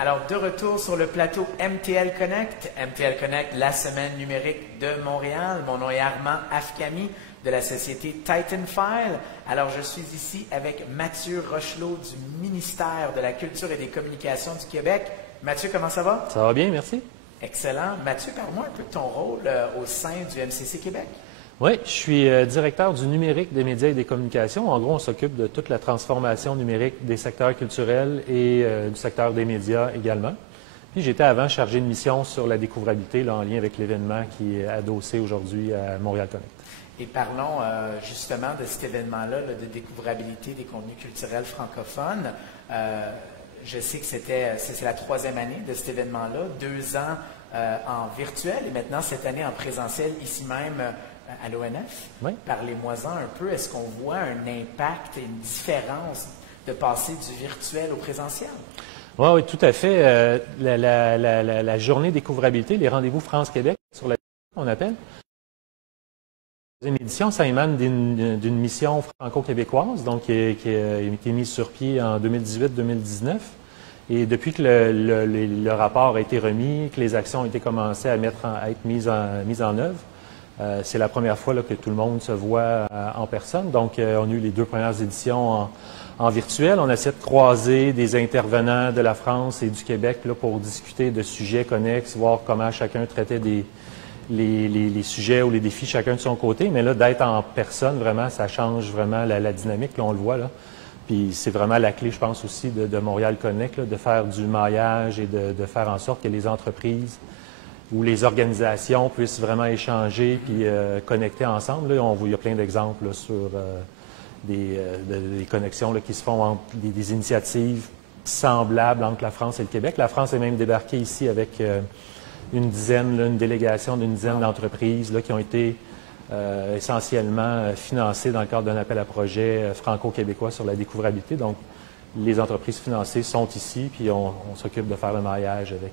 Alors, de retour sur le plateau MTL Connect. MTL Connect, la semaine numérique de Montréal. Mon nom est Armand Afkami de la société Titanfile. Alors, je suis ici avec Mathieu Rochelot du ministère de la Culture et des Communications du Québec. Mathieu, comment ça va? Ça va bien, merci. Excellent. Mathieu, parle-moi un peu de ton rôle au sein du MCC Québec. Oui, je suis directeur du numérique des médias et des communications. En gros, on s'occupe de toute la transformation numérique des secteurs culturels et du secteur des médias également. Puis j'étais avant chargé de mission sur la découvrabilité là, en lien avec l'événement qui est adossé aujourd'hui à Montréal Connect. Et parlons justement de cet événement-là, de découvrabilité des contenus culturels francophones. Je sais que c'est la 3e année de cet événement-là, 2 ans en virtuel et maintenant cette année en présentiel ici même à l'ONF. Oui. Parlez-moi-en un peu. Est-ce qu'on voit un impact et une différence de passer du virtuel au présentiel? Oui, oui, tout à fait. La journée découvrabilité, les rendez-vous France-Québec, sur la on appelle. La deuxième édition, ça émane d'une mission franco-québécoise, donc qui a été mise sur pied en 2018-2019. Et depuis que le rapport a été remis, que les actions ont été commencées à être mises en œuvre, c'est la première fois là, que tout le monde se voit en personne. Donc, on a eu les 2 premières éditions en virtuel. On essaie de croiser des intervenants de la France et du Québec là, pour discuter de sujets connexes, voir comment chacun traitait les sujets ou les défis chacun de son côté. Mais là, d'être en personne, vraiment, ça change vraiment la dynamique. Là, on le voit là. Puis c'est vraiment la clé, je pense, aussi de Montréal Connect, là, de faire du maillage et de faire en sorte que les entreprises où les organisations puissent vraiment échanger puis connecter ensemble. Là, il y a plein d'exemples là, sur des connexions là, qui se font entre des initiatives semblables entre la France et le Québec. La France est même débarquée ici avec une délégation d'une dizaine d'entreprises là, qui ont été essentiellement financées dans le cadre d'un appel à projet franco-québécois sur la découvrabilité. Donc, les entreprises financées sont ici, puis on s'occupe de faire le maillage avec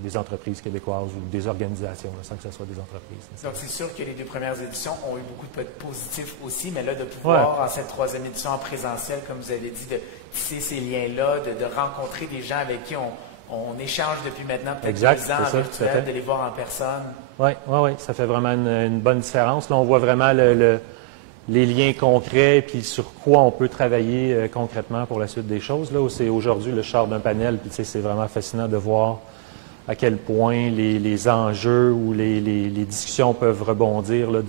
des entreprises québécoises ou des organisations, là, sans que ce soit des entreprises. Donc, c'est sûr que les 2 premières éditions ont eu beaucoup de positifs aussi, mais là, de pouvoir, en cette 3e édition en présentiel, comme vous avez dit, de tisser ces liens-là, de rencontrer des gens avec qui on échange depuis maintenant peut-être 2 ans en virtuel, de les voir en personne. Oui, ça fait vraiment une bonne différence. Là, on voit vraiment les liens concrets, puis sur quoi on peut travailler concrètement pour la suite des choses. Là, c'est aujourd'hui le char d'un panel, puis c'est vraiment fascinant de voir à quel point les enjeux ou les discussions peuvent rebondir là,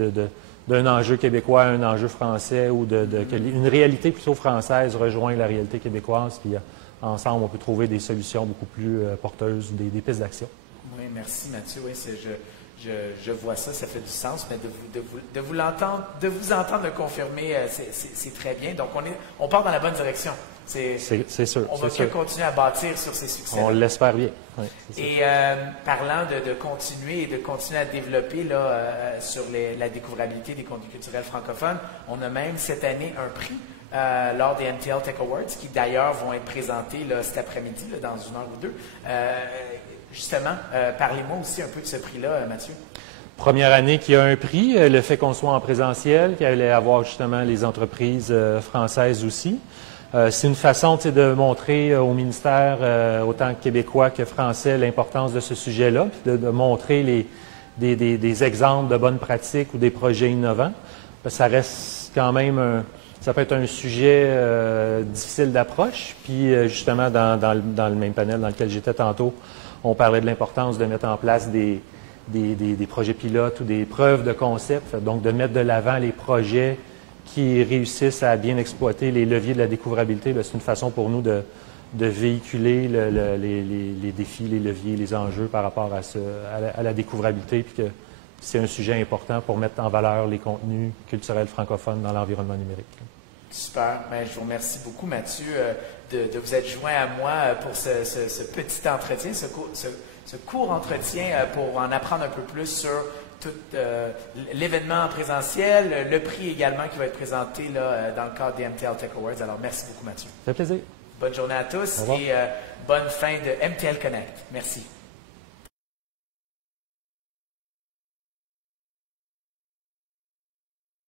d'un enjeu québécois à un enjeu français ou que une réalité plutôt française rejoint la réalité québécoise, puis ensemble, on peut trouver des solutions beaucoup plus porteuses, des pistes d'action. Oui, merci Mathieu. Oui, je vois ça, ça fait du sens, mais de vous entendre le confirmer, c'est très bien. Donc, on part dans la bonne direction. C'est sûr. On va continuer à bâtir sur ces succès. On l'espère bien. Oui, et parlant de continuer à développer là, sur la découvrabilité des contenus culturels francophones, on a même cette année un prix lors des MTL Tech Awards, qui d'ailleurs vont être présentés là, cet après-midi, là, dans 1 heure ou 2. Justement, parlez-moi aussi un peu de ce prix-là, Mathieu. Première année qu'il y a un prix, le fait qu'on soit en présentiel, qu'il allait avoir justement les entreprises françaises aussi. C'est une façon de montrer au ministère, autant québécois que français, l'importance de ce sujet-là, puis de montrer des exemples de bonnes pratiques ou des projets innovants. Ça reste quand même ça peut être un sujet difficile d'approche. Puis justement, dans le même panel dans lequel j'étais tantôt, on parlait de l'importance de mettre en place des projets pilotes ou des preuves de concept, donc de mettre de l'avant les projets qui réussissent à bien exploiter les leviers de la découvrabilité. C'est une façon pour nous de véhiculer les défis, les leviers, les enjeux par rapport à la découvrabilité, puis que c'est un sujet important pour mettre en valeur les contenus culturels francophones dans l'environnement numérique. Super. Bien, je vous remercie beaucoup, Mathieu, de vous être joint à moi pour ce petit entretien, ce court entretien pour en apprendre un peu plus sur tout l'événement en présentiel, le prix également qui va être présenté là, dans le cadre des MTL Tech Awards. Alors, merci beaucoup, Mathieu. Ça fait plaisir. Bonne journée à tous et bonne fin de MTL Connect. Merci.